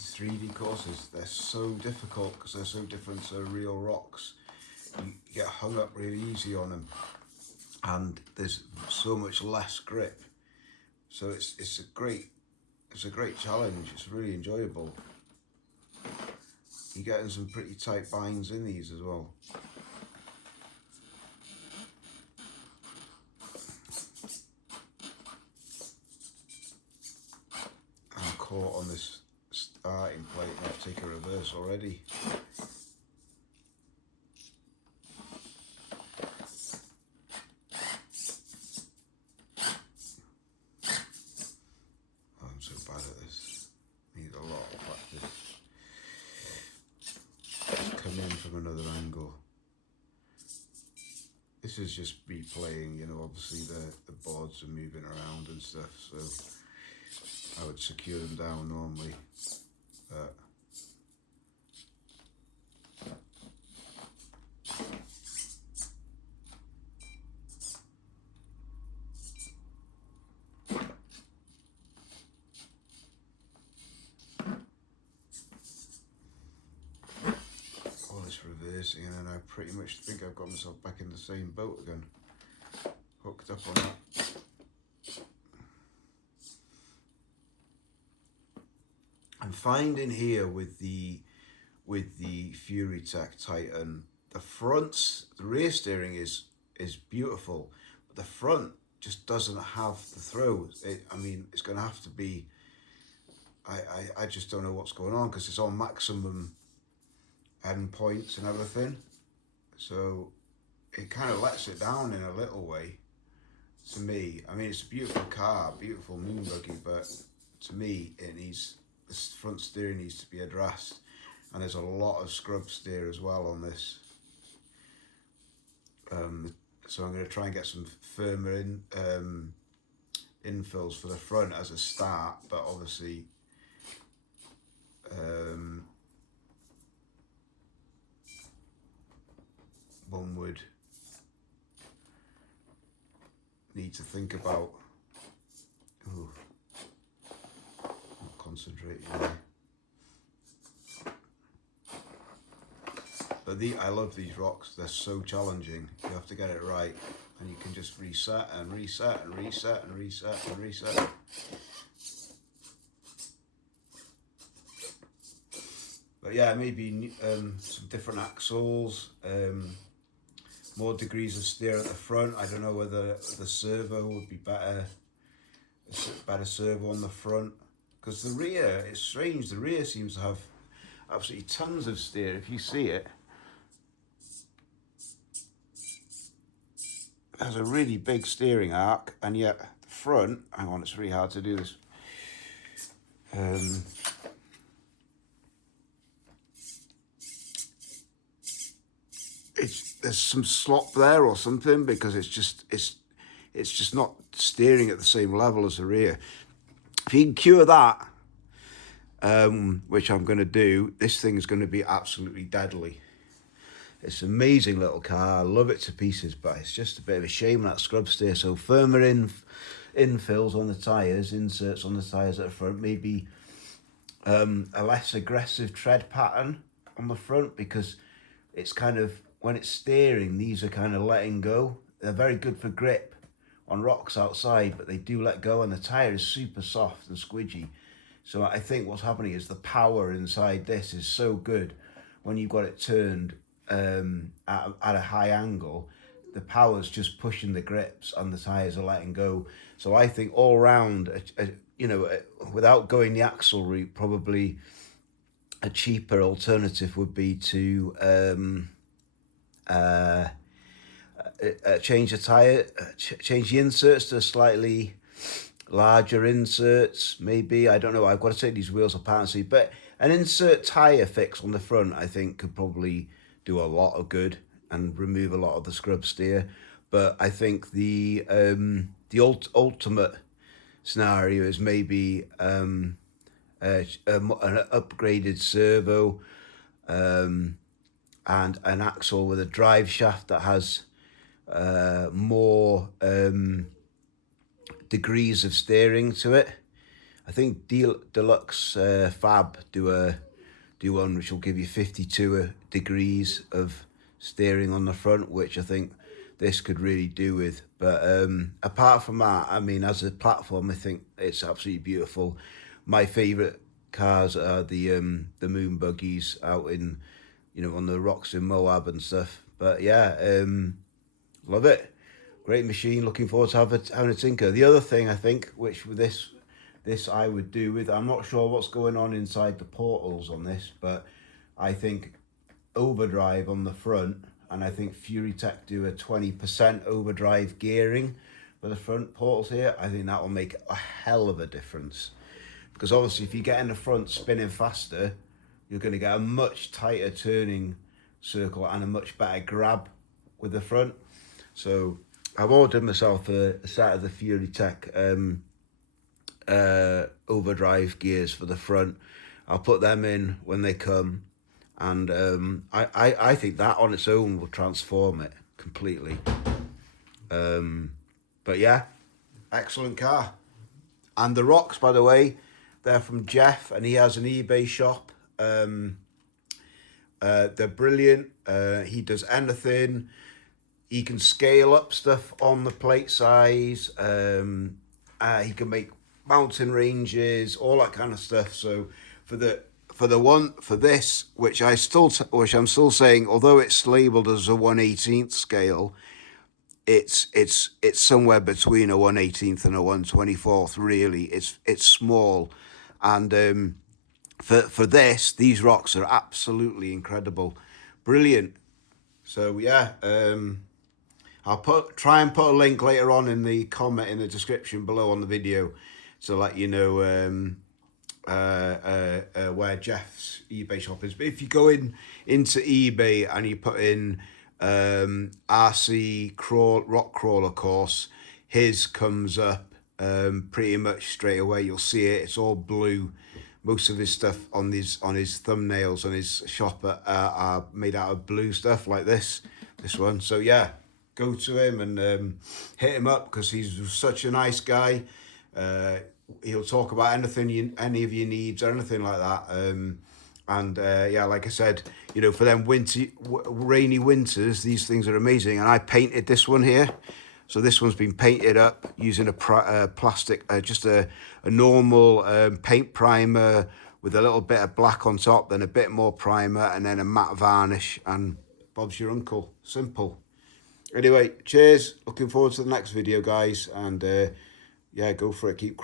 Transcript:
these 3D courses, they're so difficult because they're so different to real rocks. You get hung up really easy on them, and there's so much less grip. So it's a great challenge. It's really enjoyable. You're getting some pretty tight binds in these as well. I'm caught on this starting plate and I've taken a reverse already. Oh, I'm so bad at this. Need a lot of practice. Just come in from another angle. This is just me playing, you know, obviously the boards are moving around and stuff, so I would secure them down normally, but all this reversing, and then I pretty much think I've got myself back in the same boat again, hooked up on that. I'm finding here with the furitek Titan, the rear steering is beautiful, but the front just doesn't have the throw. I mean, it's going to have to be. I just don't know what's going on because it's on maximum end points and everything, so it kind of lets it down in a little way. To me, I mean, it's a beautiful car, beautiful moon buggy, but to me, the front steering needs to be addressed, and there's a lot of scrub steer as well on this. So I'm going to try and get some firmer infills for the front as a start, but obviously one would need to think about. Ooh. Concentrating there. But I love these rocks. They're so challenging. You have to get it right, and you can just reset and reset and reset and reset and reset. But yeah, maybe some different axles, more degrees of steer at the front. I don't know whether the servo would be better. Better servo on the front. Because the rear, it's strange, the rear seems to have absolutely tons of steer. If you see it, it has a really big steering arc, and yet the front, hang on, it's really hard to do this. There's some slop there or something, because it's just not steering at the same level as the rear. If you can cure that, which I'm going to do, this thing is going to be absolutely deadly. It's an amazing little car. I love it to pieces, but it's just a bit of a shame that scrub steer. So firmer infills on the tyres, inserts on the tyres at the front, maybe a less aggressive tread pattern on the front, because it's kind of, when it's steering, these are kind of letting go. They're very good for grip on rocks outside, but they do let go, and the tyre is super soft and squidgy. So I think what's happening is the power inside this is so good when you've got it turned at a high angle. The power's just pushing the grips and the tyres are letting go. So I think all round, without going the axle route, probably a cheaper alternative would be to change the tyre, change the inserts to slightly larger inserts, maybe. I don't know. I've got to take these wheels apart and see. But an insert tyre fix on the front, I think, could probably do a lot of good and remove a lot of the scrub steer. But I think the ultimate scenario is maybe an upgraded servo and an axle with a drive shaft that has more degrees of steering to it. I think Deluxe Fab do one which will give you 52 degrees of steering on the front, which I think this could really do with. But apart from that, I mean, as a platform, I think it's absolutely beautiful. My favourite cars are the moon buggies out in, you know, on the rocks in Moab and stuff. But yeah, love it. Great machine. Looking forward to having a tinker. The other thing I think, which with this I would do with, I'm not sure what's going on inside the portals on this, but I think overdrive on the front, and I think furitek do a 20% overdrive gearing for the front portals here. I think that will make a hell of a difference, because obviously if you get in the front spinning faster, you're going to get a much tighter turning circle and a much better grab with the front. So I've ordered myself a set of the furitek overdrive gears for the front. I'll put them in when they come, and I think that on its own will transform it completely. But yeah, excellent car. And the rocks, by the way, they're from Jeff, and he has an eBay shop. They're brilliant. He does anything. He can scale up stuff on the plate size. He can make mountain ranges, all that kind of stuff. So for this, which I'm still saying, although it's labelled as a 1/18th scale, it's somewhere between a 1/18th and a 1/24th. Really, it's small, and for this, these rocks are absolutely incredible, brilliant. So yeah, I'll try and put a link later on in the comment in the description below on the video to let you know where Jeff's eBay shop is. But if you go into eBay and you put in RC rock crawler course, his comes up pretty much straight away. You'll see it. It's all blue. Most of his stuff on his thumbnails on his shop are made out of blue stuff like this one. So yeah, go to him and hit him up, because he's such a nice guy. He'll talk about anything any of your needs or anything like that. Yeah, like I said, you know, for them rainy winters, these things are amazing. And I painted this one here. So this one's been painted up using a plastic, just a normal paint primer with a little bit of black on top, then a bit more primer, and then a matte varnish, and Bob's your uncle. Simple. Anyway, cheers. Looking forward to the next video, guys. And yeah, go for it. Keep